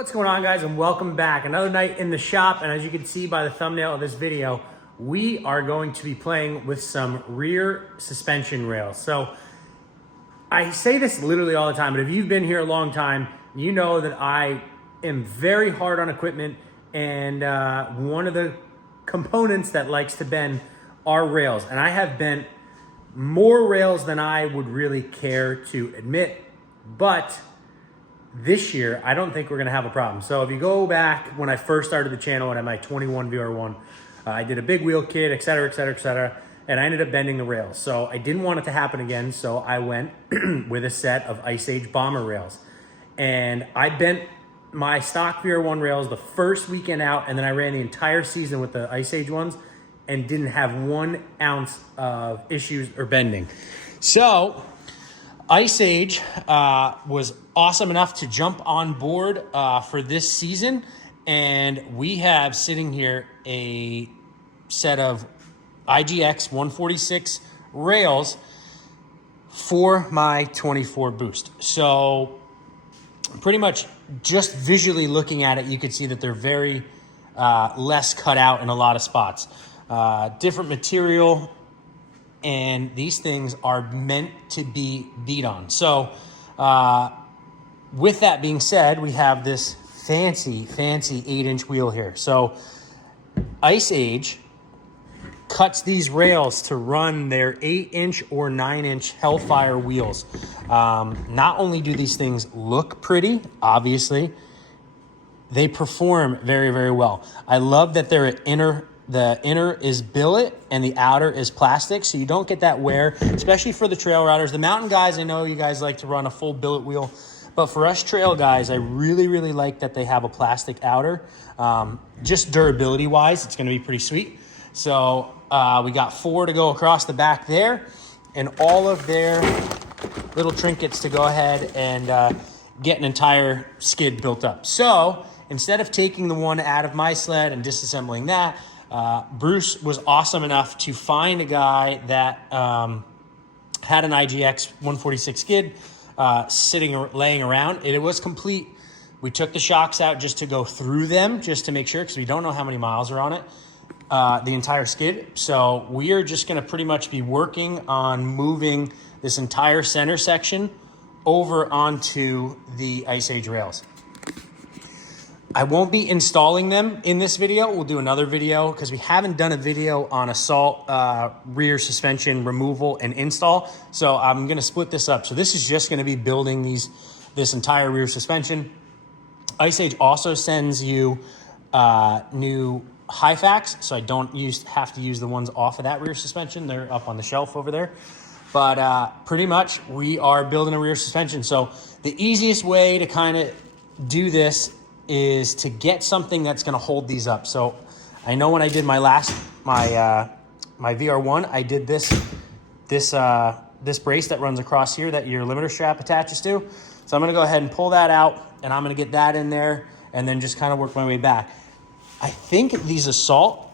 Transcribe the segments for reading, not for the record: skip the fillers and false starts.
What's going on, guys, and welcome back. Another night in the shop, and as you can see by the thumbnail of this video, we are going to be playing with some rear suspension rails. So I say this literally all the time, but if you've been here a long time, you know that I am very hard on equipment, and one of the components that likes to bend are rails. And I have bent more rails than I would really care to admit, but this year, I don't think we're gonna have a problem. So if you go back when I first started the channel and I had my 21 VR1, I did a big wheel kit, et cetera, et cetera, et cetera, and I ended up bending the rails. So I didn't want it to happen again, so I went with a set of Ice Age bomber rails. And I bent my stock VR1 rails the first weekend out, and then I ran the entire season with the Ice Age ones and didn't have 1 ounce of issues or bending. So Ice Age was awesome enough to jump on board for this season, and we have sitting here a set of IGX 146 rails for my 24 boost. So pretty much just visually looking at it, you can see that they're very less cut out in a lot of spots. Different material, and these things are meant to be beat on. So with that being said, we have this fancy 8-inch wheel here. So Ice Age cuts these rails to run their 8-inch or 9-inch Hellfire wheels. Not only do these things look pretty, obviously, they perform very, very well. I love that the inner is billet and the outer is plastic, so you don't get that wear, especially for the trail riders. The mountain guys, I know you guys like to run a full billet wheel, but for us trail guys, I really, really like that they have a plastic outer. Just durability wise, it's gonna be pretty sweet. So we got 4 to go across the back there, and all of their little trinkets to go ahead and get an entire skid built up. So instead of taking the one out of my sled and disassembling that, Bruce was awesome enough to find a guy that had an IGX 146 skid laying around. It was complete. We took the shocks out just to go through them, just to make sure, because we don't know how many miles are on it, the entire skid. So we are just going to pretty much be working on moving this entire center section over onto the Ice Age rails. I won't be installing them in this video. We'll do another video because we haven't done a video on assault rear suspension removal and install. So I'm going to split this up. So this is just going to be building this entire rear suspension. Ice Age also sends you new high facts, so I don't have to use the ones off of that rear suspension. They're up on the shelf over there. But pretty much we are building a rear suspension. So the easiest way to kind of do this is to get something that's going to hold these up. So I know when I did my VR1, I did this brace that runs across here that your limiter strap attaches to. So I'm going to go ahead and pull that out, and I'm going to get that in there and then just kind of work my way back. I think these assault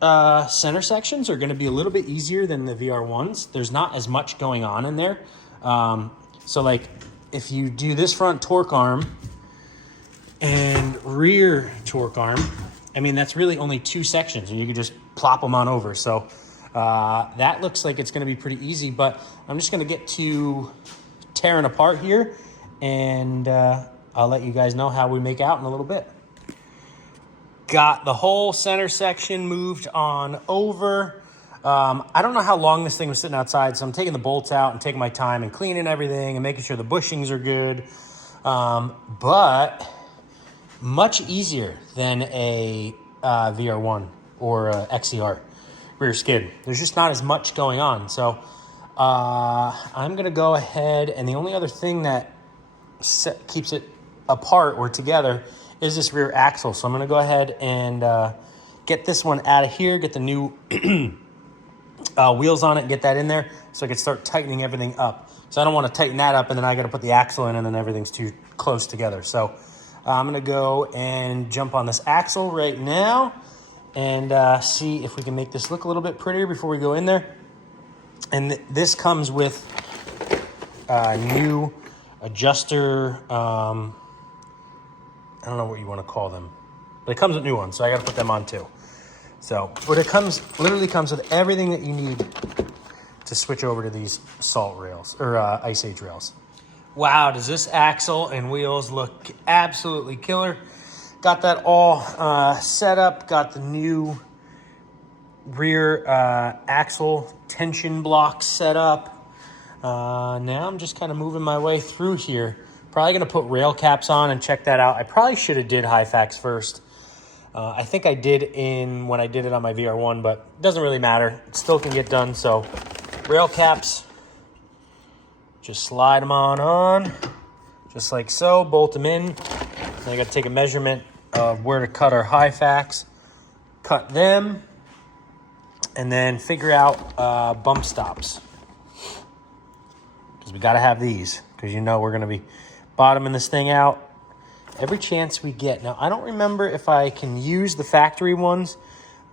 center sections are going to be a little bit easier than the VR1s. There's not as much going on in there. So like if you do this front torque arm and rear torque arm, I mean, that's really only 2 sections, and you can just plop them on over. So that looks like it's going to be pretty easy, but I'm just going to get to tearing apart here, and I'll let you guys know how we make out in a little bit. Got the whole center section moved on over. I don't know how long this thing was sitting outside, so I'm taking the bolts out and taking my time and cleaning everything and making sure the bushings are good. But much easier than a VR1 or a XCR rear skid. There's just not as much going on. So I'm going to go ahead, and the only other thing that keeps it apart or together is this rear axle. So I'm going to go ahead and get this one out of here, get the new wheels on it, and get that in there so I can start tightening everything up. So I don't want to tighten that up and then I got to put the axle in and then everything's too close together. So I'm going to go and jump on this axle right now and see if we can make this look a little bit prettier before we go in there. And this comes with a new adjuster I don't know what you want to call them, but it comes with new ones, so I got to put them on too. So, but it literally comes with everything that you need to switch over to these salt rails, or Ice Age rails. Wow, does this axle and wheels look absolutely killer. Got that all set up, got the new rear axle tension blocks set up. Now I'm just kind of moving my way through here. Probably going to put rail caps on and check that out. I probably should have did Hyfax first. I think I did when I did it on my VR1, but it doesn't really matter. It still can get done. So rail caps, just slide them on, just like so, bolt them in. Then I got to take a measurement of where to cut our Hyfax, cut them, and then figure out bump stops. Because we got to have these, because you know we're going to be bottoming this thing out every chance we get. Now, I don't remember if I can use the factory ones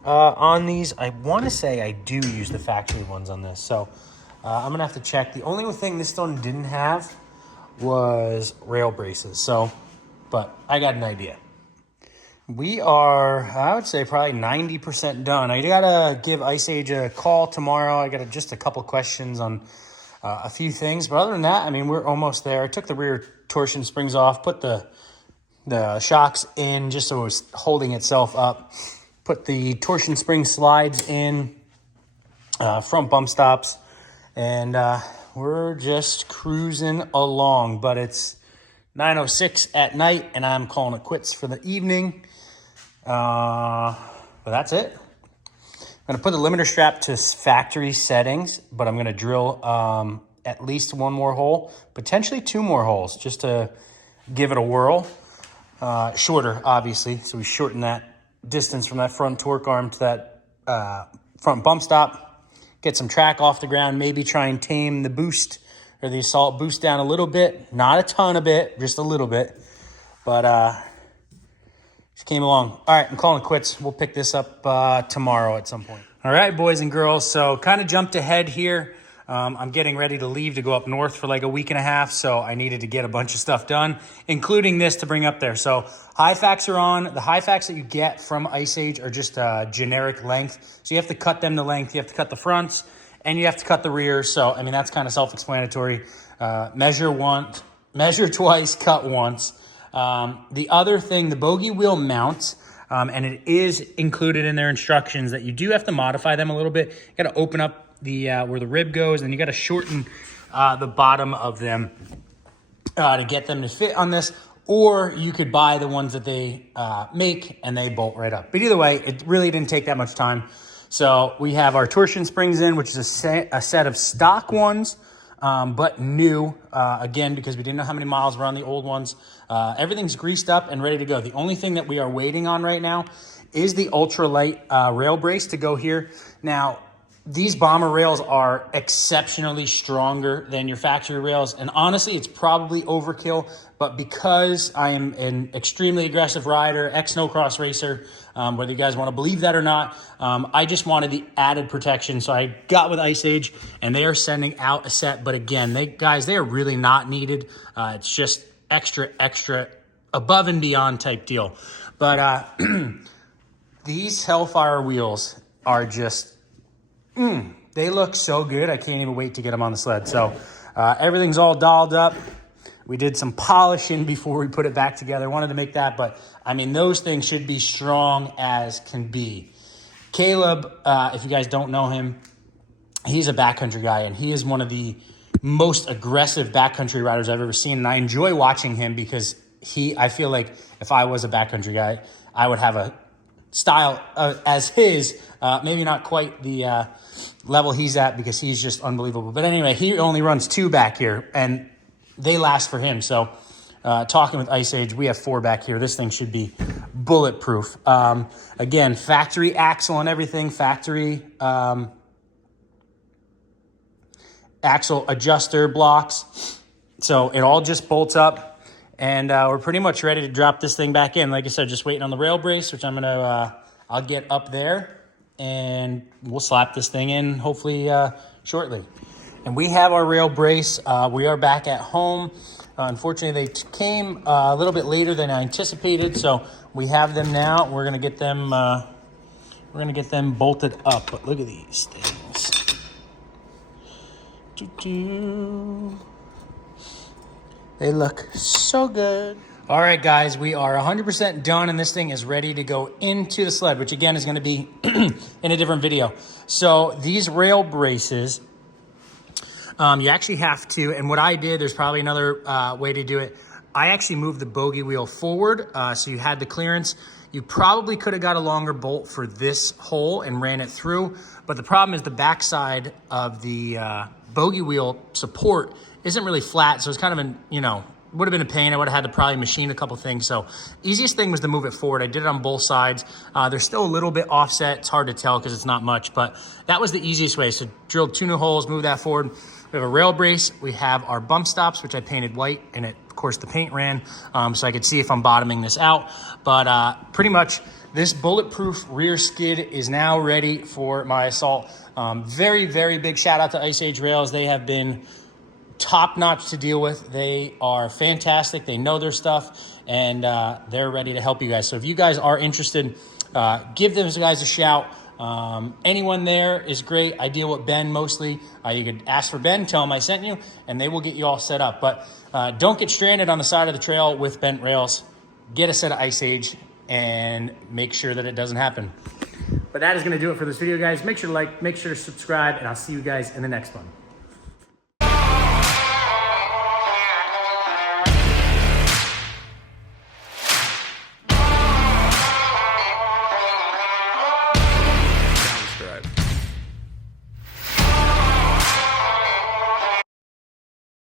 on these. I want to say I do use the factory ones on this, so I'm going to have to check. The only thing this one didn't have was rail braces, so, but I got an idea. We are, I would say, probably 90% done. I got to give Ice Age a call tomorrow. I got just a couple questions on a few things, but other than that, I mean, we're almost there. I took the rear torsion springs off, put the shocks in just so it was holding itself up, put the torsion spring slides in, front bump stops, and we're just cruising along. But it's 9:06 at night, and I'm calling it quits for the evening. But that's it. I'm going to put the limiter strap to factory settings, but I'm going to drill at least one more hole, potentially two more holes, just to give it a whirl. Shorter, obviously, so we shorten that distance from that front torque arm to that front bump stop, get some track off the ground, maybe try and tame the boost or the assault boost down a little bit. Not a ton of it, just a little bit, but just came along. All right, I'm calling it quits. We'll pick this up tomorrow at some point. All right, boys and girls, so kind of jumped ahead here. I'm getting ready to leave to go up north for like a week and a half, so I needed to get a bunch of stuff done, including this to bring up there. So Hyfax are on. The Hyfax that you get from Ice Age are just generic length. So you have to cut them to length. You have to cut the fronts, and you have to cut the rears. So, I mean, that's kind of self-explanatory. Measure once, measure twice, cut once. The other thing, the bogey wheel mounts, and it is included in their instructions that you do have to modify them a little bit. You got to open up the where the rib goes, and you got to shorten the bottom of them to get them to fit on this, or you could buy the ones that they make and they bolt right up. But either way, it really didn't take that much time. So we have our torsion springs in, which is a set of stock ones, but new, again, because we didn't know how many miles were on the old ones. Everything's greased up and ready to go. The only thing that we are waiting on right now is the ultralight rail brace to go here. Now, these bomber rails are exceptionally stronger than your factory rails. And honestly, it's probably overkill. But because I am an extremely aggressive rider, ex-snowcross racer, whether you guys want to believe that or not, I just wanted the added protection. So I got with Ice Age, and they are sending out a set. But again, they are really not needed. It's just extra above and beyond type deal. But these Hellfire wheels are just... they look so good. I can't even wait to get them on the sled. So everything's all dolled up. We did some polishing before we put it back together. Wanted to make that, but I mean, those things should be strong as can be. Caleb, if you guys don't know him, he's a backcountry guy, and he is one of the most aggressive backcountry riders I've ever seen. And I enjoy watching him because I feel like if I was a backcountry guy, I would have a style as his, maybe not quite the level he's at, because he's just unbelievable. But anyway, he only runs 2 back here, and they last for him. So talking with Ice Age, we have 4 back here. This thing should be bulletproof. Again, factory axle and everything, factory axle adjuster blocks. So it all just bolts up. And we're pretty much ready to drop this thing back in. Like I said, just waiting on the rail brace, which I'm going to, I'll get up there, and we'll slap this thing in hopefully shortly. And we have our rail brace. We are back at home. Unfortunately, they came a little bit later than I anticipated, so we have them now. We're gonna get them. We're gonna get them bolted up. But look at these things. They look so good. All right, guys, we are 100% done, and this thing is ready to go into the sled, which again is going to be in a different video. So these rail braces, you actually have to, and what I did, there's probably another way to do it. I actually moved the bogey wheel forward, so you had the clearance. You probably could have got a longer bolt for this hole and ran it through, but the problem is the backside of the bogey wheel support isn't really flat, so it's kind of would have been a pain. I would have had to probably machine a couple things. So easiest thing was to move it forward. I did it on both sides. There's still a little bit offset. It's hard to tell because it's not much, but that was the easiest way. So drilled 2 new holes, move that forward. We have a rail brace. We have our bump stops, which I painted white, and of course the paint ran, so I could see if I'm bottoming this out. But pretty much this bulletproof rear skid is now ready for my assault. Very, very big shout out to Ice Age Rails. They have been top notch to deal with. They are fantastic. They know their stuff, and they're ready to help you guys. So if you guys are interested, give those guys a shout. Anyone there is great. I deal with Ben mostly. You could ask for Ben, tell him I sent you, and they will get you all set up. But don't get stranded on the side of the trail with bent rails. Get a set of Ice Age and make sure that it doesn't happen. But that is going to do it for this video, guys. Make sure to like, make sure to subscribe, and I'll see you guys in the next one.